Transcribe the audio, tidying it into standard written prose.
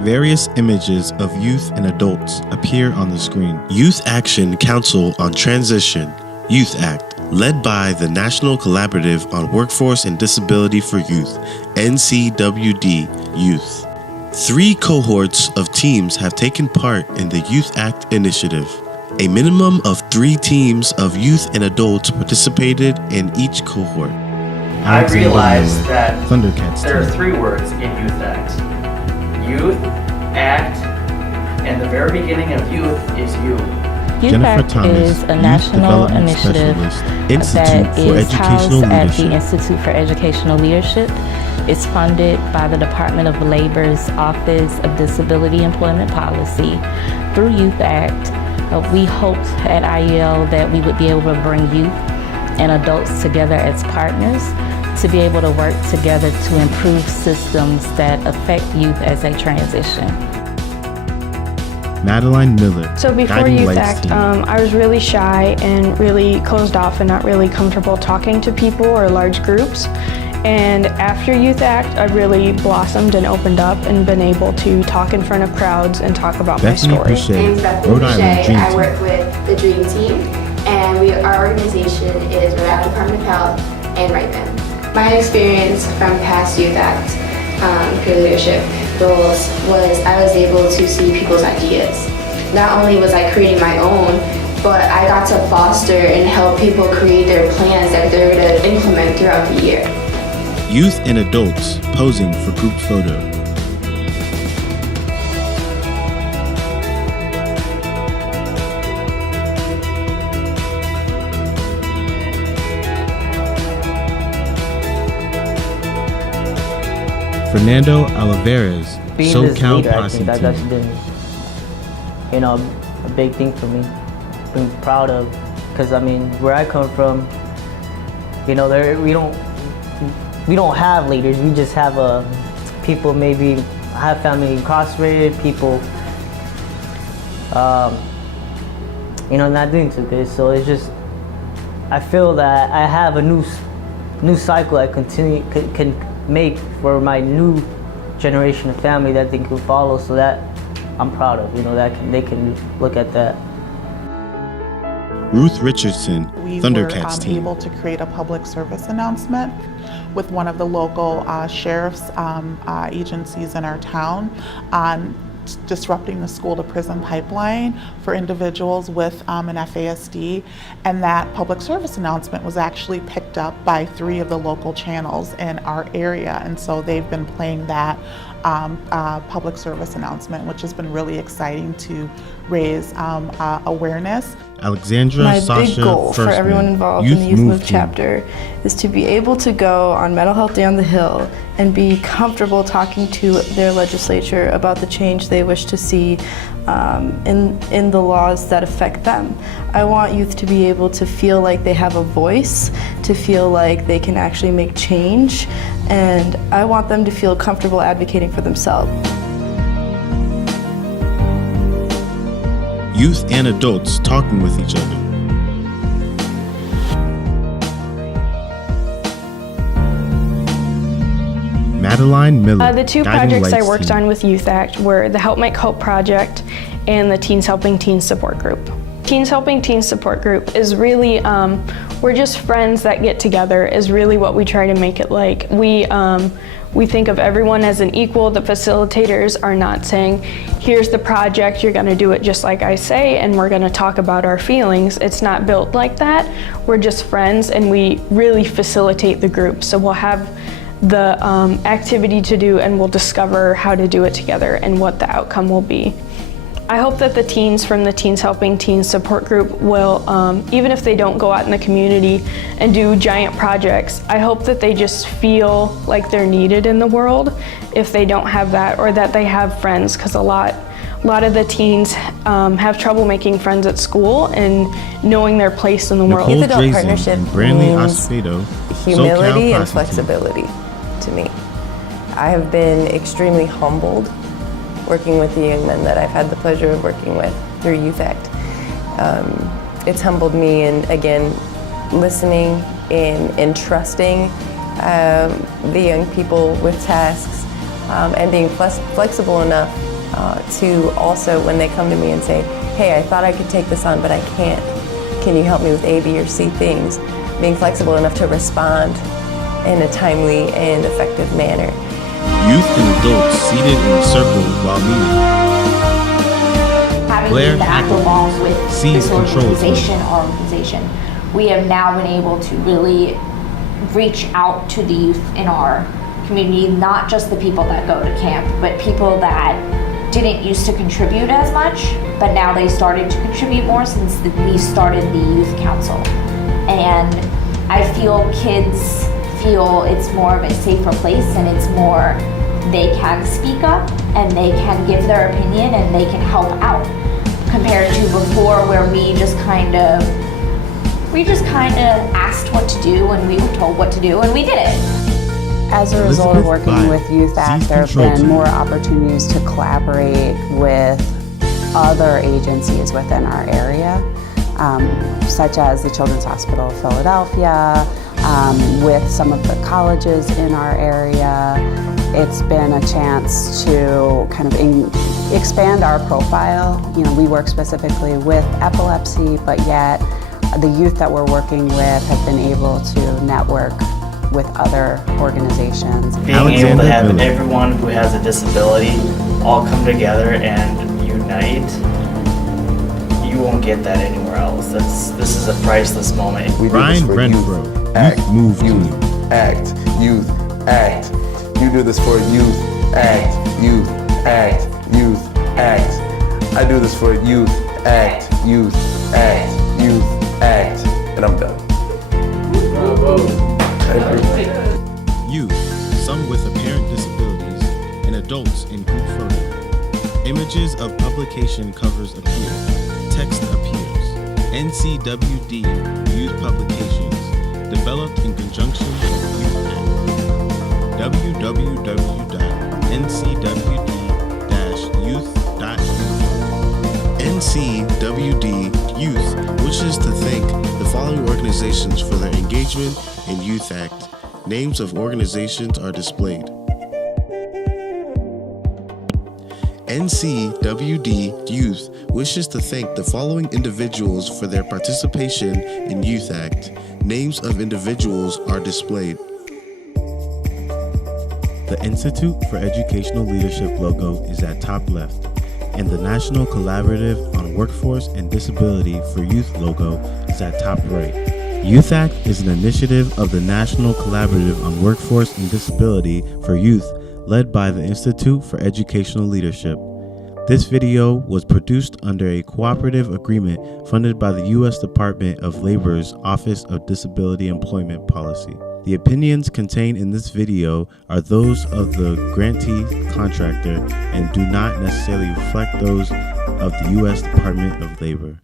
Various images of youth and adults appear on the screen. Youth Action Council on Transition, YouthACT, led by the National Collaborative on Workforce and Disability for Youth, NCWD Youth. 3 cohorts of teams have taken part in the YouthACT initiative. A minimum of 3 teams of youth and adults participated in each cohort. I realized that Thundercats there are 3 words in YouthACT. Youth, act, and the very beginning of youth is you. YouthACT is a national initiative that is housed at the Institute for Educational Leadership. It's funded by the Department of Labor's Office of Disability Employment Policy. Through YouthACT, we hoped at IEL that we would be able to bring youth and adults together as partners to be able to work together to improve systems that affect youth as they transition. Madeline Miller. So before YouthACT, I was really shy and really closed off and not really comfortable talking to people or large groups. And after YouthACT, I really blossomed and opened up and been able to talk in front of crowds and talk about my story. My name's Bethany Boucher. I work with the Dream Team, and our organization is Rhode Island Department of Health and Ripen. My experience from past YouthACT peer leadership roles was I was able to see people's ideas. Not only was I creating my own, but I got to foster and help people create their plans that they're going to implement throughout the year. Youth and adults posing for group photo. Fernando Olivares, being this SoCal leader, I Posse think that's Team. been, a big thing for me. Being proud of, because I mean, where I come from, we don't have leaders. We just have people maybe have family incarcerated, people, not doing too good. So it's just, I feel that I have a new cycle I can make for my new generation of family that they can follow, so that I'm proud of, that they can look at that. Ruth Richardson, We Thundercats were Team. able to create a public service announcement with one of the local sheriff's agencies in our town on disrupting the school-to-prison pipeline for individuals with an FASD, and that public service announcement was actually picked up by 3 of the local channels in our area, and so they've been playing that public service announcement, which has been really exciting to raise awareness. Alexandra My Sasha big goal for Firstman, everyone involved in the Youth Move chapter is to be able to go on Mental Health Day on the Hill and be comfortable talking to their legislature about the change they wish to see in the laws that affect them. I want youth to be able to feel like they have a voice, to feel like they can actually make change, and I want them to feel comfortable advocating for themselves. Youth and adults talking with each other. Madeline Miller. The 2 projects I worked on with YouthACT were the Help Make Hope project and the Teens Helping Teens support group. Teens Helping Teens support group is really, we're just friends that get together is really what we try to make it like. We think of everyone as an equal. The facilitators are not saying, here's the project, you're gonna do it just like I say, and we're gonna talk about our feelings. It's not built like that. We're just friends, and we really facilitate the group. So we'll have the activity to do, and we'll discover how to do it together and what the outcome will be. I hope that the teens from the Teens Helping Teens support group will, even if they don't go out in the community and do giant projects, I hope that they just feel like they're needed in the world if they don't have that, or that they have friends, because a lot of the teens have trouble making friends at school and knowing their place in the world. Nicole Youth Adult Drazen Partnership and Brantley means Acevedo, humility SoCal and Posse flexibility to me. I have been extremely humbled working with the young men that I've had the pleasure of working with through YouthACT. It's humbled me in, again, listening and trusting the young people with tasks and being flexible enough to also, when they come to me and say, hey, I thought I could take this on, but I can't. Can you help me with A, B, or C things? Being flexible enough to respond in a timely and effective manner. Youth and adults seated in a circle while meeting. Having to act along with this organization, we have now been able to really reach out to the youth in our community, not just the people that go to camp, but people that didn't used to contribute as much, but now they started to contribute more since we started the Youth Council. And I feel kids feel it's more of a safer place, and it's more they can speak up and they can give their opinion and they can help out, compared to before where we just kind of asked what to do and we were told what to do and we did it. As a result of working with YouthACT, there have been more opportunities to collaborate with other agencies within our area, such as the Children's Hospital of Philadelphia, with some of the colleges in our area. It's been a chance to kind of expand our profile. You know, we work specifically with epilepsy, but yet the youth that we're working with have been able to network with other organizations. Being able to have everyone who has a disability all come together and unite, you won't get that anywhere else. This is a priceless moment. Ryan Renfro, Youth Move Youth Act, Youth Act. You do this for Youth Act, Youth Act, Youth Act. I do this for Youth Act, Youth Act, Youth Act, and I'm done. Bravo. Youth, some with apparent disabilities, and adults in group photo. Images of publication covers appear. Text appears. NCWD Youth Publications, developed in conjunction with YouthACT. www.ncwd-youth.info. NCWD Youth wishes to thank the following organizations for their engagement in YouthACT. Names of organizations are displayed. NCWD Youth wishes to thank the following individuals for their participation in YouthACT. Names of individuals are displayed. The Institute for Educational Leadership logo is at top left, and the National Collaborative on Workforce and Disability for Youth logo is at top right. YouthACT is an initiative of the National Collaborative on Workforce and Disability for Youth, led by the Institute for Educational Leadership. This video was produced under a cooperative agreement funded by the U.S. Department of Labor's Office of Disability Employment Policy. The opinions contained in this video are those of the grantee contractor and do not necessarily reflect those of the U.S. Department of Labor.